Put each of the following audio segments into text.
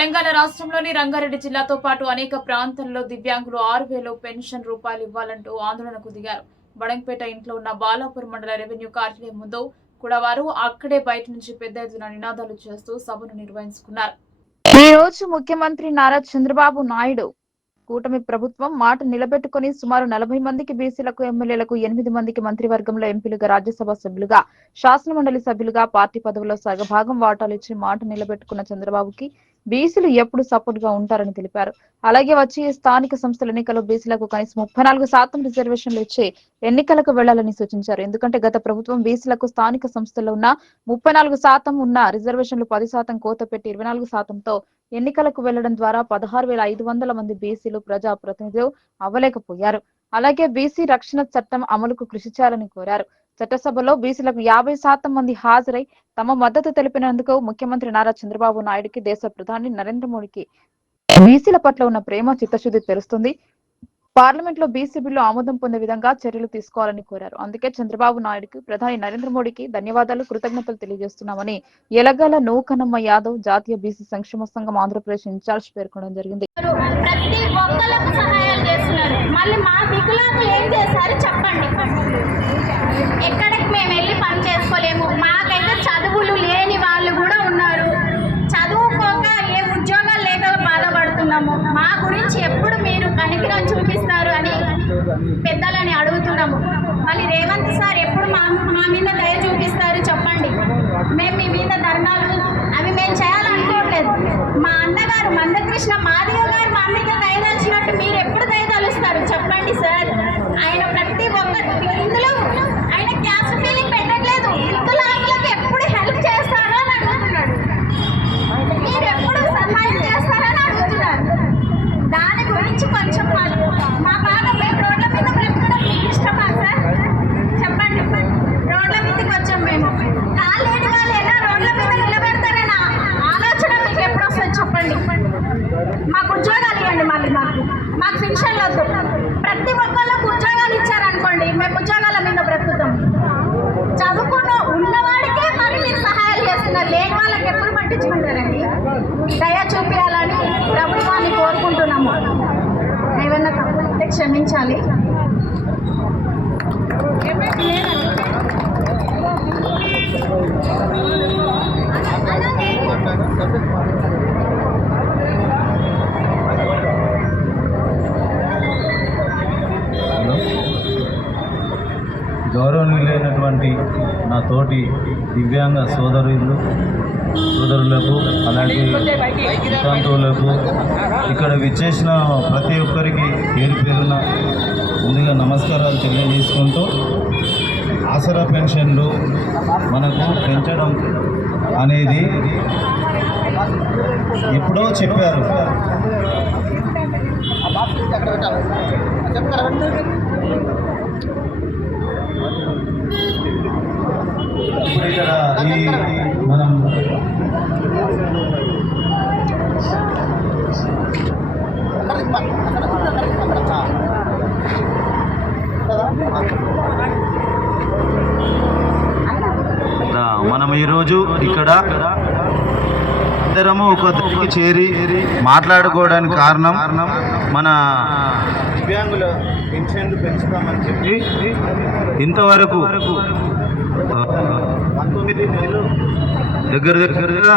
తెలంగాణ రాష్ట్రంలోని రంగారెడ్డి జిల్లాతో పాటు అనేక ప్రాంతాల్లో దివ్యాంగులు 6,000 పెన్షన్ రూపాయలు ఇవ్వాలంటూ ఆందోళనకు దిగారు. బడంగపేట ఇంట్లో ఉన్న బాలాపూర్ మండల రెవెన్యూ కార్యాలయం ముందు కూడా వారు అక్కడే బయట నుంచి పెద్ద ఎత్తున నినాదాలు చేస్తూ సభను నిర్వహించుకున్నారు. ఈ రోజు ముఖ్యమంత్రి నారా చంద్రబాబు నాయుడు కూటమి ప్రభుత్వం మాట నిలబెట్టుకుని సుమారు 40 మందికి బీసీలకు, ఎమ్మెల్యేలకు 8 మందికి మంత్రివర్గంలో ఎంపీలుగా, రాజ్యసభ సభ్యులుగా, శాసనమండలి సభ్యులుగా పార్టీ పదవుల్లో సగభాగం వాటాలు ఇచ్చి మాట నిలబెట్టుకున్న చంద్రబాబుకి బీసీలు ఎప్పుడు సపోర్ట్ గా ఉంటారని తెలిపారు. అలాగే వచ్చే స్థానిక సంస్థల ఎన్నికల్లో బీసీలకు కనీసం 34% రిజర్వేషన్లు ఇచ్చి ఎన్నికలకు వెళ్లాలని సూచించారు. ఎందుకంటే గత ప్రభుత్వం బీసీలకు స్థానిక సంస్థల్లో ఉన్న 34% ఉన్న రిజర్వేషన్లు 10% కోత పెట్టి 24%తో ఎన్నికలకు వెళ్లడం ద్వారా 16,500 మంది బీసీలు ప్రజా ప్రతినిధులు అవ్వలేకపోయారు. అలాగే బీసీ రక్షణ చట్టం అమలుకు కృషి చేయాలని కోరారు. చట్టసభలో బీసీలకు 50% మంది హాజరై తమ మద్దతు తెలిపినందుకు ముఖ్యమంత్రి నారా చంద్రబాబు నాయుడుకి, దేశ ప్రధాని నరేంద్ర మోడీకి బీసీల పట్ల ఉన్న ప్రేమ, చిత్తశుద్ధి తెలుస్తుంది. పార్లమెంట్ లో బీసీ బిల్లు ఆమోదం పొందే విధంగా చర్యలు తీసుకోవాలని కోరారు. అందుకే చంద్రబాబు నాయుడుకి, ప్రధాని నరేంద్ర మోడీకి ధన్యవాదాలు, కృతజ్ఞతలు తెలియజేస్తున్నామని ఎలగాల నూకనమ్మ యాదవ్, జాతీయ బీసీ సంక్షేమ సంఘం ఆంధ్రప్రదేశ్ ఇన్ఛార్జ్ పేర్కొనడం జరిగింది. ప్రతి ఒక్కరికి సహాయాలు చేస్తున్నారు. మళ్ళీ మా దిగులకు ఏం చేశారు చెప్పండి. ఎక్కడికి మేము వెళ్ళి పని చేసుకోలేము. మాకైతే చదువులు లేని వాళ్ళు కూడా ఉన్నారు. చదువుకోక ఏ ఉద్యోగాలు లేక బాధపడుతున్నాము. మా గురించి ఎప్పుడు మీరు కనికరం చూపిస్తారు అని పెద్దలని అడుగుతున్నాము. మళ్ళీ రేవంత్ సార్ ఎప్పుడు మా మీద దయ చూపిస్తారు చెప్పండి. మేము మీ మీద ధర్నాలు అవి మేము చేయాలనుకోవట్లేదు. మా అన్నగారు మందకృష్ణ మాదిగ గారు మా మీద దయదలిచినట్టు మీరు ఎప్పుడు దయదలుస్తారు చెప్పండి సార్. ఆయన ప్రతి ఒక్కరు ఇందులో ఆయన క్యాస్ట్ ఫీలింగ్ పెట్టట్లేదు. వికలాంగులకు ఎప్పుడు హెల్ప్ చేస్తారో అని అడుగుతున్నాడు. మీరు ఎప్పుడు సహాయం చేస్తారని అడుగుతున్నారు. దాని గురించి కొంచెం మా బాధ మేము రోడ్ల మీద బ్రతకడం మీకు ఇష్టమా సార్ చెప్పండి. రోడ్ల మీదకి వచ్చాం మేము. కాలేని వాళ్ళు ఎలా రోడ్ల మీద నిలబెడతారని ఆలోచన మీకు ఎప్పుడు వస్తుంది చెప్పండి. మాకు ఉద్యోగాలు ఇవ్వండి. మళ్ళీ మాకు పెన్షన్లు వద్దు. ప్రతి ఒక్కళ్ళకు ఉద్యోగాలు ఇచ్చారనుకోండి, మేము ఉద్యోగాల మీద బ్రతుకుతాం. చదువుకున్న ఉన్నవాడికే మరి మీరు సహాయాలు చేస్తున్నారు. లేని వాళ్ళకి ఎప్పుడు పట్టించుకుంటారండి. దయ చూపించాలని ప్రభుత్వాన్ని కోరుకుంటున్నాము. ఏమన్నా తప్పులైతే క్షమించాలి. గౌరవనీయులైనటువంటి నా తోటి దివ్యాంగ సోదరులకు అలాగే వితంతువులకు ఇక్కడ విచ్చేసిన ప్రతి ఒక్కరికి పేరు పేరున ముందుగా నమస్కారాలు తెలియజేసుకుంటూ, ఆసరా పెన్షన్లు మనకు పెంచడం అనేది ఎప్పుడో చెప్పారు. ఇప్పుడు ఇక్కడ ఈ మనం ఈరోజు ఇక్కడ అందరము ఒక దగ్గరికి చేరి మాట్లాడుకోవడానికి కారణం మన దివ్యాంగుల పెన్షన్లు పెంచుతామని చెప్పి ఇంతవరకు 19 నెలలు దగ్గరగా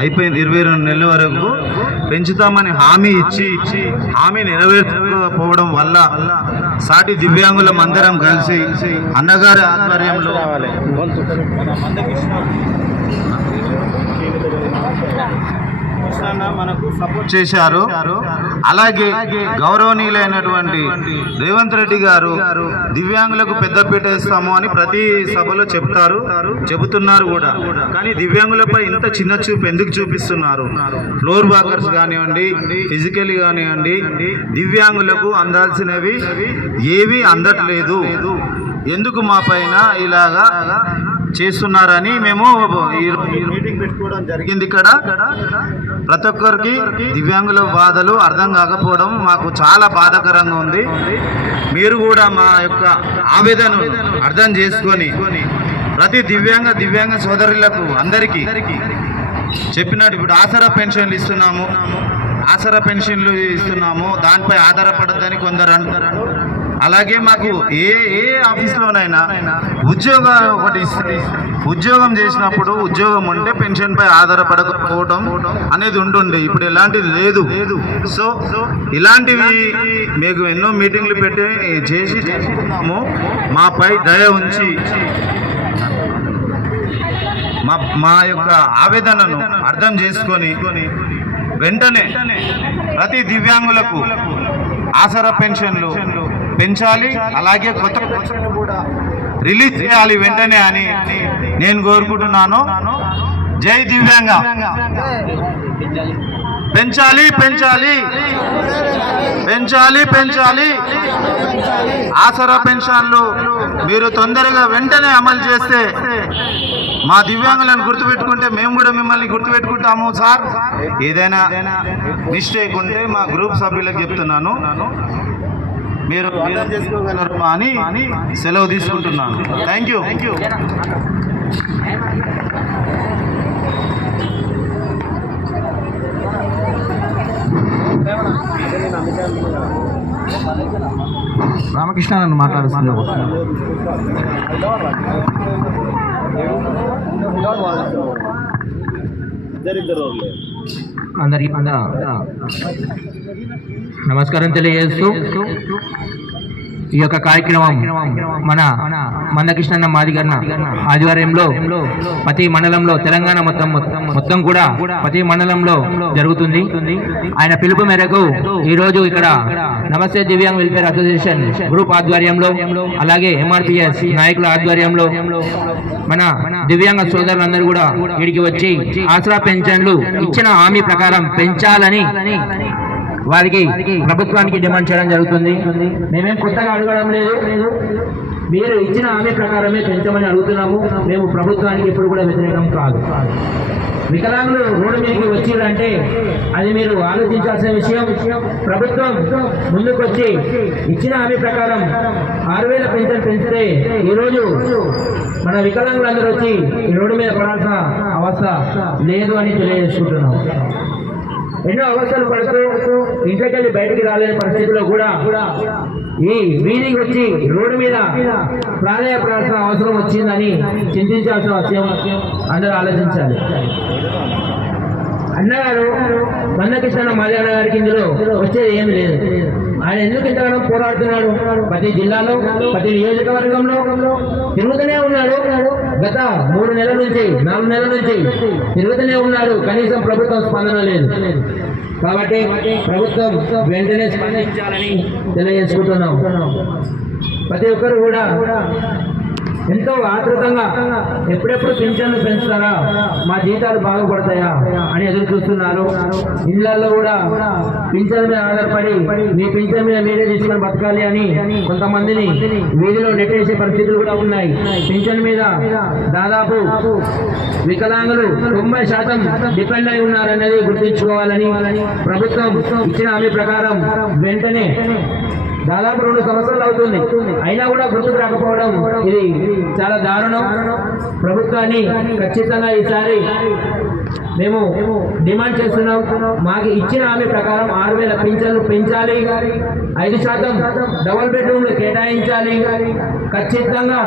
అయిపోయింది. 22 నెలల వరకు పెంచుతామని హామీ ఇచ్చి హామీ నెరవేర్చకపోవడం వల్ల సాటి దివ్యాంగులం అందరం కలిసి అన్నగారి ఆధ్వర్యంలో మనకు సపోర్ట్ చేశారు. అలాగే గౌరవనీయులైనటువంటి రేవంత్ రెడ్డి గారు దివ్యాంగులకు పెద్దపీట ఇస్తాము అని ప్రతి సభలో చెబుతున్నారు కూడా. కానీ దివ్యాంగులపై ఇంత చిన్న చూపు ఎందుకు చూపిస్తున్నారు? ఫ్లోర్ వాకర్స్ కానివ్వండి, ఫిజికల్ కానివ్వండి, దివ్యాంగులకు అందాల్సినవి ఏవి అందట్లేదు. ఎందుకు మా పైన ఇలాగా చేస్తున్నారని మేము మీటింగ్ పెట్టుకోవడం జరిగింది. ఇక్కడ ప్రతి ఒక్కరికి దివ్యాంగుల బాధలు అర్థం కాకపోవడం మాకు చాలా బాధాకరంగా ఉంది. మీరు కూడా మా యొక్క ఆవేదన అర్థం చేసుకొని ప్రతి దివ్యాంగ సోదరులకు అందరికీ చెప్పినట్టు ఇప్పుడు ఆసరా పెన్షన్లు ఇస్తున్నాము, దానిపై ఆధారపడద్దని కొందరు అంటారు. అలాగే మాకు ఏ ఆఫీస్లోనైనా ఉద్యోగం చేసినప్పుడు ఉద్యోగం ఉంటే పెన్షన్పై ఆధారపడకపోవడం అనేది ఉంటుండే. ఇప్పుడు ఎలాంటిది లేదు. సో ఇలాంటివి మీకు ఎన్నో మీటింగ్లు చేసి మాపై దయ ఉంచి మా యొక్క ఆవేదనను అర్థం చేసుకొని వెంటనే ప్రతి దివ్యాంగులకు ఆసరా పెన్షన్లు పెంచాలి, అలాగే కొత్త పెన్షన్లు కూడా రిలీజ్ చేయాలి వెంటనే అని నేను కోరుకుంటున్నాను. జై దివ్యాంగ. పెంచాలి పెంచాలి పెంచాలి పెంచాలి ఆసరా పెన్షన్లు మీరు తొందరగా వెంటనే అమలు చేస్తే మా దివ్యాంగులను గుర్తుపెట్టుకుంటే మేము కూడా మిమ్మల్ని గుర్తుపెట్టుకుంటాము సార్. ఏదైనా మిస్టేక్ ఉంటే మా గ్రూప్ సభ్యులకు చెప్తున్నాను, మీరు అర్థం చేసుకోగలరు అని సెలవు తీసుకుంటున్నాను. Thank you. రామకృష్ణ నన్ను మాట్లాడుతున్నా. అందరికీ నమస్కారం తెలియజేస్తూ ఈ యొక్క కార్యక్రమం మన మందకృష్ణన్న మాదిగన్న ఆధ్వర్యంలో ప్రతి మండలంలో తెలంగాణ మొత్తం కూడా ప్రతి మండలంలో జరుగుతుంది. ఆయన పిలుపు మేరకు ఈరోజు ఇక్కడ నమస్తే దివ్యాంగ్ వెల్ఫేర్ అసోసియేషన్ గ్రూప్ ఆధ్వర్యంలో, అలాగే ఎంఆర్పిఎస్ నాయకుల ఆధ్వర్యంలో మన దివ్యాంగ సోదరులందరూ కూడా ఇక్కడికి వచ్చి ఆసరా పెన్షన్లు ఇచ్చిన హామీ ప్రకారం పెంచాలని వారికి ప్రభుత్వానికి డిమాండ్ చేయడం జరుగుతుంది. మేమేం కొత్తగా అడగడం లేదు, మీరు ఇచ్చిన హామీ ప్రకారమే పెంచమని అడుగుతున్నాము. మేము ప్రభుత్వానికి ఎప్పుడు కూడా వ్యతిరేకం కాదు. వికలాంగులు రోడ్డు మీదకి వచ్చిందంటే అది మీరు ఆలోచించాల్సిన విషయం. ప్రభుత్వం ముందుకొచ్చి ఇచ్చిన హామీ ప్రకారం 6,000 పెన్షన్ పెంచితే ఈరోజు మన వికలాంగులందరూ వచ్చి ఈ రోడ్డు మీద పడాల్సిన అవస్థ లేదు అని తెలియజేసుకుంటున్నాం. ఎన్నో అవస్థలు పడుతూ ఇంట్లోకెళ్ళి బయటికి రాలేని పరిస్థితుల్లో కూడా ఈ వీధికి వచ్చి రోడ్డు మీద ప్రాధాన్యపడాల్సిన అవసరం వచ్చిందని చింతించాల్సిన అవసరం అందరూ ఆలోచించాలి. అన్నగారు మందకృష్ణ మాదిగన్న గారికి ఇందులో వచ్చేది ఏమి లేదు. ఆయన ఎందుకు ఇంతగానో పోరాడుతున్నాడు? ప్రతి జిల్లాలో ప్రతి నియోజకవర్గంలో తిరుగుతూనే ఉన్నాడు. గత 3 నెలల నుంచి 4 నెలల నుంచి తిరుగుతూనే ఉన్నాడు. కనీసం ప్రభుత్వం స్పందన లేదు. కాబట్టి ప్రభుత్వం వెంటనే స్పందించాలని తెలియజేసుకుంటున్నాం. ప్రతి ఒక్కరు కూడా ఎంతో ఆతృతంగా ఎప్పుడెప్పుడు పింఛన్లు పెంచుతారా, మా జీతాలు బాగుపడతాయా అని ఎదురు చూస్తున్నారు. ఇళ్లలో కూడా పింఛన్ మీద ఆధారపడి మీ పింఛన్ మీద మీరే తీసుకొని బతకాలి అని కొంతమందిని వీధిలో నెట్టేసే పరిస్థితులు కూడా ఉన్నాయి. పింఛన్ మీద దాదాపు వికలాంగులు 90% డిపెండ్ అయి ఉన్నారనేది గుర్తుంచుకోవాలని ప్రభుత్వం ఇచ్చిన హామీ ప్రకారం వెంటనే దాదాపు 2 సంవత్సరాలు అవుతుంది, అయినా కూడా గుర్తుకు రాకపోవడం ఇది చాలా దారుణం. ప్రభుత్వాన్ని ఖచ్చితంగా ఈసారి మేము డిమాండ్ చేస్తున్నాం. మాకు ఇచ్చిన హామీ ప్రకారం 6,000 పింఛన్లు పెంచాలి, 5% డబుల్ బెడ్రూమ్లు కేటాయించాలి. ఖచ్చితంగా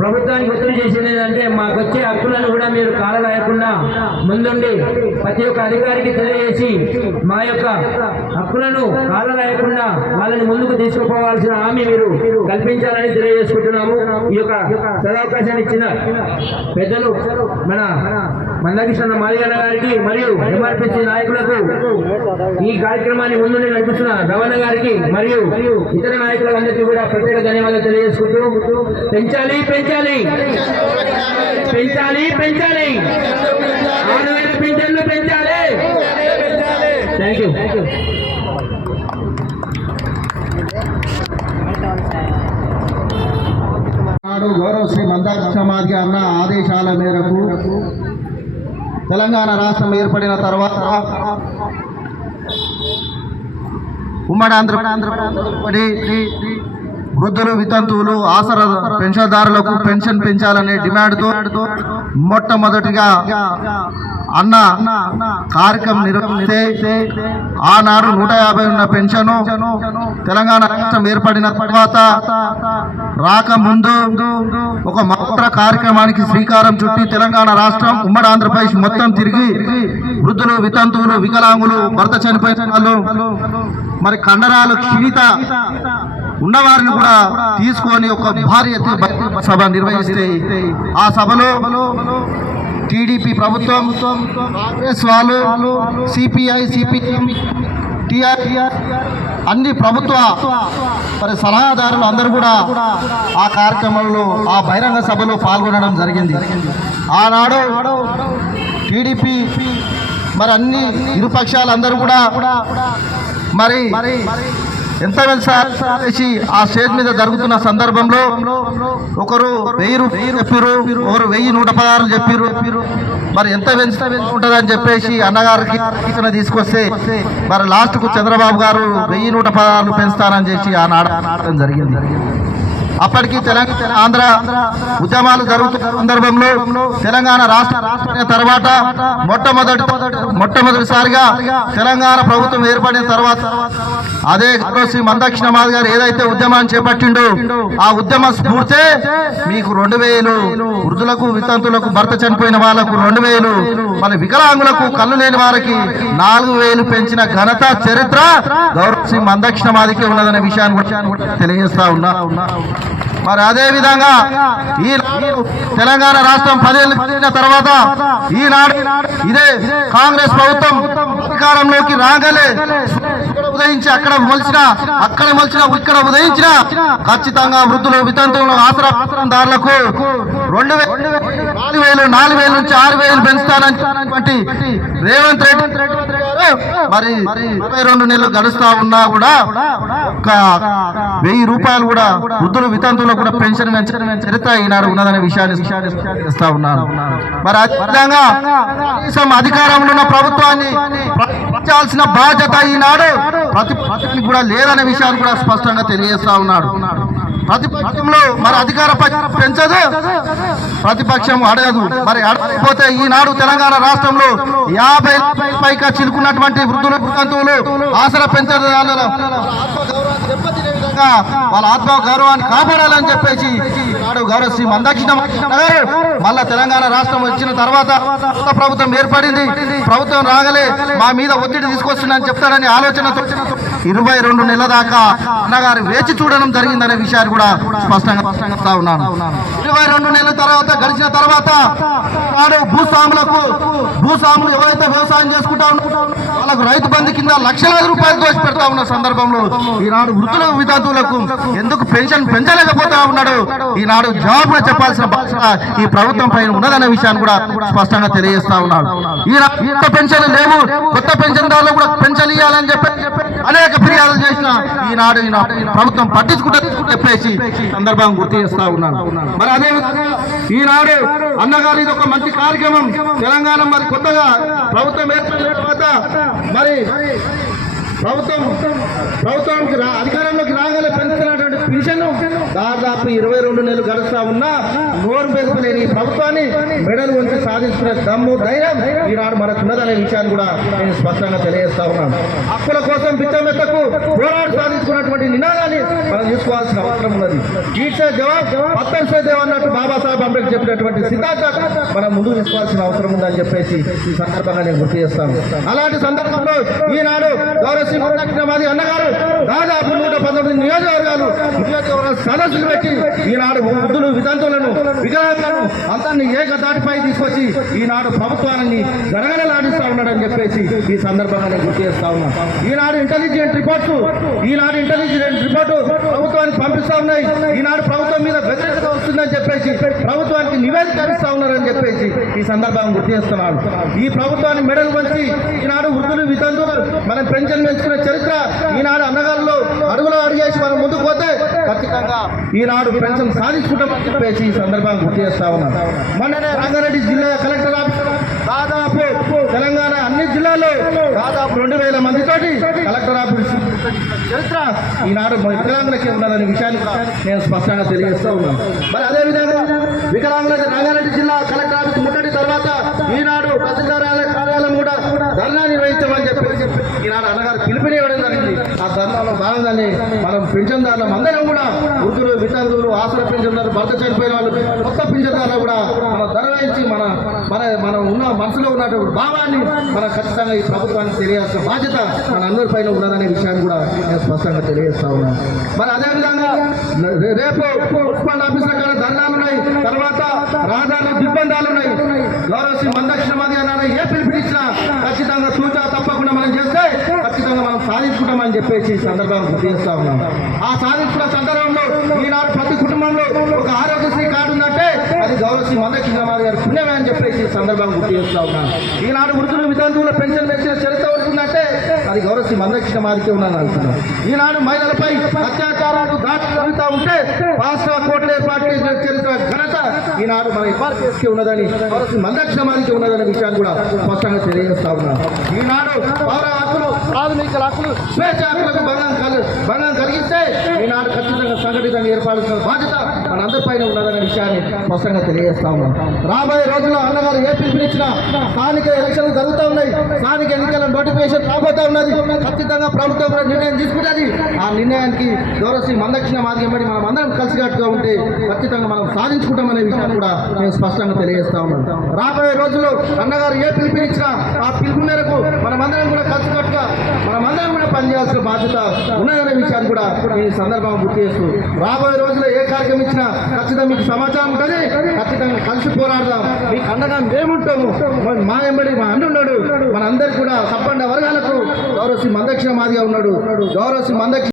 ప్రభుత్వానికి ఒత్తిడి చేసింది ఏంటంటే మాకు వచ్చే హక్కులను కూడా మీరు కాలరాయకుండా ముందుండి ప్రతి ఒక్క అధికారికి తెలియజేసి మా యొక్క హక్కులను కాలరాయకుండా వాళ్ళని ముందుకు తీసుకుపోవాల్సిన హామీ మీరు కల్పించాలని తెలియజేసుకుంటున్నాము. ఈ యొక్క సదవకాశాన్ని ఇచ్చిన పెద్దలు మన మందకృష్ణ మాదిగన్న గారికి మరియు ఎంఆర్పిసి నాయకులకు, ఈ కార్యక్రమాన్ని ముందుండి నడిపిస్తున్న రవణ గారికి మరియు ఇతర నాయకులందరికీ కూడా ప్రత్యేక ధన్యవాదాలు తెలియజేసుకుంటూ పెంచాలి పెంచాలి పెంచాలి పెంచాలి 6,000 పింఛన్లు పెంచాలి. Thank you. గౌరవ శ్రీ మందకృష్ణ మాదిగ అన్న ఆదేశాల మేరకు తెలంగాణ రాష్ట్రం ఏర్పడిన తర్వాత ఉమ్మడి ఆంధ్రప్రదేశ్ వృద్ధులు వితంతువులు ఆసరా పెన్షన్దారులకు పెన్షన్ పెంచాలనే డిమాండ్తో మొట్టమొదటిగా అన్న కార్యక్రమం నిర్వహిస్తే ఆనాడు 150 ఉన్న పెన్షను తెలంగాణ రాష్ట్రం ఏర్పడిన తర్వాత రాకముందు ఒక మాత్ర కార్యక్రమానికి శ్రీకారం చుట్టి తెలంగాణ రాష్ట్రం ఉమ్మడి ఆంధ్రప్రదేశ్ మొత్తం తిరిగి వృద్ధులు వితంతువులు వికలాంగులు భర్త చనిపోయిన వాళ్ళు మరి కండరాలు క్షీణిత ఉన్నవారిని కూడా తీసుకొని ఒక భారీ ఎత్తున సభ నిర్వహిస్తే ఆ సభలో టీడీపీ ప్రభుత్వం, కాంగ్రెస్ వాళ్ళు, సిపిఐ, సిపిఎం, టిఆర్ఆర్ అన్ని ప్రభుత్వ మరి సలహాదారులు అందరూ కూడా ఆ కార్యక్రమంలో ఆ బహిరంగ సభలో పాల్గొనడం జరిగింది. ఆనాడు టీడీపీ మరి అన్ని ఇరుపక్షాలందరూ కూడా మరి ఎంత వేసి ఆ స్టేజ్ మీద జరుగుతున్న సందర్భంలో ఒకరు 1000 రూపాయలు చెప్పారు, ఒకరు 1116 చెప్పారు. మరి ఎంత ఉంటుందని చెప్పేసి అన్నగారికి తీసుకొస్తే మరి లాస్ట్ కు చంద్రబాబు గారు 1116 పెంచుతానని చేసి ఆనాడు జరిగింది. అప్పటికి తెలంగాణ ఆంధ్ర ఉద్యమాలు జరుగుతున్న సందర్భంలో తెలంగాణ రాష్ట్ర తర్వాత మొట్టమొదటిసారిగా తెలంగాణ ప్రభుత్వం ఏర్పడిన తర్వాత అదే శ్రీ మందక్షిణ మాది గారు ఏదైతే ఉద్యమాన్ని చేపట్టిండో ఆ ఉద్యమ స్ఫూర్తే మీకు 2000 వృద్ధులకు వితంతులకు భర్త చనిపోయిన వాళ్ళకు 2000 మన వికలాంగులకు కళ్ళు లేని వారికి 4000 పెంచిన ఘనత చరిత్ర గౌరవ శ్రీ మందక్షిణ మాదికే ఉన్నదనే విషయాన్ని తెలియజేస్తా ఉన్నా. మరి అదే విధంగా ఈ తెలంగాణ రాష్ట్రం 10 ఏళ్ళ తర్వాత ఈనాడు ఇదే కాంగ్రెస్ ప్రభుత్వం అధికారంలోకి రాగలే ఉదయించి అక్కడ మొలిచిన ఇక్కడ ఉదయించిన ఖచ్చితంగా వృద్ధులు వితంతువులు ఆసరాదారులకు 4,000 నుంచి 6,000 పెంచుతానని రేవంత్ రెడ్డి మరి 22 నెలలు గడుస్తా ఉన్నా కూడా ఒక 1000 రూపాయలు కూడా వృద్ధులు వితంతువులకు కూడా పెన్షన్ చరిత్ర ఈనాడు ఉన్నదనే విషయాన్ని ఇస్తా ఉన్నారు. మరి అదేవిధంగా అధికారంలో ఉన్న ప్రభుత్వాన్ని ప్రకటించాల్సిన బాధ్యత ఈనాడు ప్రతిపక్షానికి కూడా లేదనే విషయాన్ని కూడా స్పష్టంగా తెలియజేస్తా ఉన్నాడు. ప్రతిపక్షంలో మరి అధికార పక్షం పెంచదు, ప్రతిపక్షం అడగదు. మరి అడగకపోతే ఈనాడు తెలంగాణ రాష్ట్రంలో 50 పైగా చిలుకున్నటువంటి వృద్ధులు వితంతువులు ఆసరా పెంచదు వాళ్ళ ఆత్మగౌరవాన్ని కాపాడాలని చెప్పేసి నాడు గౌరవ శ్రీ మందక్షిణ మళ్ళా తెలంగాణ రాష్ట్రం వచ్చిన తర్వాత ప్రభుత్వం ఏర్పడింది. ప్రభుత్వం రాగలే మా మీద ఒత్తిడి తీసుకొస్తుందని చెప్తాడని ఆలోచనతో 22 నెలల దాకా అన్నగారు వేచి చూడడం జరిగిందనే విషయాన్ని కూడా స్పష్టంగా ఉన్నాను. 22 నెలల తర్వాత గడిచిన తర్వాత నాడు భూస్వాములు ఎవరైతే వ్యవసాయం చేసుకుంటా ఉన్నారో వాళ్ళకు రైతు బంధు కింద లక్షలాది రూపాయలు దోచి పెడతా ఉన్న సందర్భంలో ఈనాడు వృద్ధుల వితంతువులకు ఎందుకు పెన్షన్ పెంచలేకపోతా ఉన్నాడు ఈనాడు జవాబుగా చెప్పాల్సిన బాధ్యత ఈ ప్రభుత్వం పైన ఉన్నదనే విషయాన్ని కూడా స్పష్టంగా తెలియజేస్తా ఉన్నాడు. కొత్త పెన్షన్లు లేవు, కొత్త పెన్షన్దారులు కూడా పెన్షన్ ఇవ్వాలని చెప్పి అనేక ఫిర్యాదులు చేసిన ఈనాడు ప్రభుత్వం పట్టించుకుంటే చెప్పేసి సందర్భంగా గుర్తు చేస్తా ఉన్నాను. మరి అదే ఈనాడు అన్నగారు ఇది ఒక మంచి కార్యక్రమం. తెలంగాణ మరి కొత్తగా ప్రభుత్వం ఏర్పడిన తర్వాత మరి ప్రభుత్వానికి అధికారంలోకి రాగలే పెంచుతున్నటువంటి పెన్షన్ దాదాపు 22 నెలలు గడుస్తా ఉన్నా నోరు పెరుగులేని ఈ ప్రభుత్వాన్ని మెడలు వంచి సాధించుకునే దమ్ము ధైర్యం ఈనాడు మనకున్నదనే విషయాన్ని కూడా నేను స్పష్టంగా తెలియజేస్తా ఉన్నాను. హక్కుల కోసం పిచ్చమెత్తకు పోరాడు సాధించుకున్నటువంటి నినాదాన్ని మనం తీసుకోవాల్సిన అవసరం ఉన్నది. ఈడ్సే జవాబ్ పత్తర్ సే దేవ్ అన్నట్టు బాబాసాహెబ్ అంబేద్కర్ చెప్పినటువంటి సిద్ధాంతం మనం ముందుకు తీసుకోవాల్సిన అవసరం ఉందని చెప్పేసి ఈ సందర్భంగా నేను గుర్తు చేస్తాను. అలాంటి సందర్భంలో ఈనాడు గౌరవ మాది అన్నగారు దాదాపు 119 నియోజకవర్గాలు సదస్సులు పెట్టి ఈనాడు వృద్ధులు వితంతువులను వికలాంగులను అందరినీ ఏకదాటిపై తీసుకొచ్చి ఈనాడు ప్రభుత్వాన్ని గడగడలాడిస్తా ఉన్నాడని చెప్పేసి ఈ సందర్భంగా నేను గుర్తు చేస్తా ఉన్నాను. ఈనాడు ఇంటెలిజెంట్ రిపోర్టు ప్రభుత్వానికి పంపిస్తా ఉన్నాయి. ఈనాడు ప్రభుత్వం మీద వ్యతిరేకత వస్తుందని చెప్పేసి ప్రభుత్వానికి నివేదిక ఇస్తా ఉన్నారని చెప్పేసి ఈ సందర్భంగా గుర్తు చేస్తున్నాడు. ఈ ప్రభుత్వాన్ని మెడలు వంచి ఈనాడు వృద్ధులు వితంతువులు మనం పెన్షన్ పెంచుకునే చరిత్ర ఈనాడు అన్నగారులో అడుగులో అడిగేసి మనం ముందుకు పోతే ఖచ్చితంగా ఈనాడు పెన్షన్ సాధించుకుంటామని చెప్పేసి ఈ సందర్భంగా గుర్తు చేస్తా ఉన్నాం. మొన్ననే రంగారెడ్డి జిల్లా కలెక్టర్ దాదాపు తెలంగాణ అన్ని జిల్లాల్లో దాదాపు 2000 మందితోటి కలెక్టర్ ఆఫీస్ చరిత్ర ఈనాడు మన వికలాంగులకే ఉన్నదనే విషయాన్ని కూడా నేను స్పష్టంగా తెలియజేస్తూ ఉన్నాను. మరి అదేవిధంగా వికలాంగులకు రంగారెడ్డి జిల్లా కలెక్టర్ ఆఫీస్ ముట్టడి తర్వాత ఈనాడు తహసీల్దార్ కార్యాలయం కూడా ధర్నా నిర్వహించమని చెప్పి ఈనాడు అన్నగారు పిలుపునివ్వడం జరిగింది. ఆ ధర్నాలో భాగంగానే మనం పింఛన్దారులం అందరం కూడా వృద్ధులు, వితంతువులు, ఆసరా పింఛన్దారులు, భర్త చనిపోయిన వాళ్ళు, కొత్త పింఛన్దారులు కూడా మనం ధర్వహించి మన ఉన్న మనసులో ఉన్నటువంటి భావాన్ని మనం ఖచ్చితంగా ఈ ప్రభుత్వానికి తెలియాల్సిన బాధ్యత మన అందరిపైన ఉన్నదనే విషయాన్ని కూడా నేను స్పష్టంగా తెలియజేస్తా ఉన్నాను. మరి అదేవిధంగా రేపు మున్సిపల్ ఆఫీసుల కాడ ధర్నాలు ఉన్నాయి, తర్వాత రహదారులు దిగ్బంధాలు ఉన్నాయి. గౌరవ శ్రీ మందకృష్ణ మాది అన్న ఏ పిలుపునిచ్చినా ఖచ్చితంగా తూచా తప్పకుండా మనం చేస్తే ఖచ్చితంగా మనం సాధించుకుంటామని చెప్పేసి ఈ సందర్భంగా గుర్తు చేస్తా ఉన్నాం. ఆ సాధించుకున్న సందర్భంలో ఈనాడు ప్రతి కుటుంబంలో ఒక ఆరోగ్యశ్రీ కార్డు ఉందంటే అది గౌరవ శ్రీ మందకృష్ణ మాది గారి పుణ్యమే అని చెప్పేసి ఈ సందర్భంగా గుర్తు చేస్తా ఉన్నాను. ఈనాడు వృద్ధులు, వితంతువుల పెన్షన్ వేసిన చరిత్ర ఉంటుందంటే అది గౌరవ శ్రీ మందకృష్ణ మాదికే ఉన్నది అనుకున్నాను. ఈనాడు మహిళలపై అత్యాచారాలు దాడులు జరుగుతూ ఉంటే రాష్ట్ర కోర్టులు ఏర్పాటు చేసిన చరిత్ర ఘనత ఈనాడు మన ఎంఆర్పీఎస్కి ఉన్నదని, గౌరవ శ్రీ మందకృష్ణ మాదికి ఉన్నదనే విషయాన్ని కూడా స్పష్టంగా తెలియజేస్తా ఉన్నాను. ఈనాడు పౌర హక్కులు, ప్రాథమిక హక్కులు, స్వేచ్ఛ హక్కులకు భంగం కలిగిస్తే ఈనాడు ఖచ్చితంగా సంఘటితంగా ఏర్పాటు బాధ్యత మన అందరిపైన ఉన్నదనే విషయాన్ని స్పష్టంగా తెలియజేస్తా ఉన్నాం. రాబోయే రోజుల్లో అన్నగారు ఏ పిలుపునిచ్చినా స్థానిక ఎలక్షన్లు జరుగుతూ ఉన్నాయి, స్థానిక ఎన్నికల నోటిఫికేషన్ రాబోతూ ఉన్నది. ఖచ్చితంగా ప్రభుత్వం కూడా నిర్ణయం తీసుకుంటుంది. ఆ నిర్ణయానికి గౌరవ శ్రీ మందకృష్ణ మాది వెంబడి మనం అందరం కలిసికట్టుగా ఉంటే ఖచ్చితంగా మనం సాధించుకుంటామనే విషయాన్ని కూడా నేను స్పష్టంగా తెలియజేస్తా ఉన్నాను. రాబోయే రోజుల్లో అన్నగారు ఏ పిలుపునిచ్చినా ఆ పిలుపు మేరకు మనమందరం కూడా కలిసికట్టుగా మనమందరం కూడా పనిచేయాల్సిన బాధ్యత ఉన్నదనే విషయాన్ని కూడా ఈ సందర్భంగా గుర్తు చేస్తూ రాబోయే రోజుల్లో ఏ కార్యక్రమం ఇచ్చినా ఖచ్చితంగా మీకు సమాచారం ఉంటుంది. ఖచ్చితంగా కలిసి పోరాడదాం. మీకు అండగా మేముంటాము. మా వెంబడి మా అన్నున్నాడు. మనందరికీ కూడా తప్పండి వర్గాలకు గౌరవ శ్రీ మందకృష్ణ మాదిగా ఉన్నాడు. గౌరవ శ్రీ మందకృష్ణ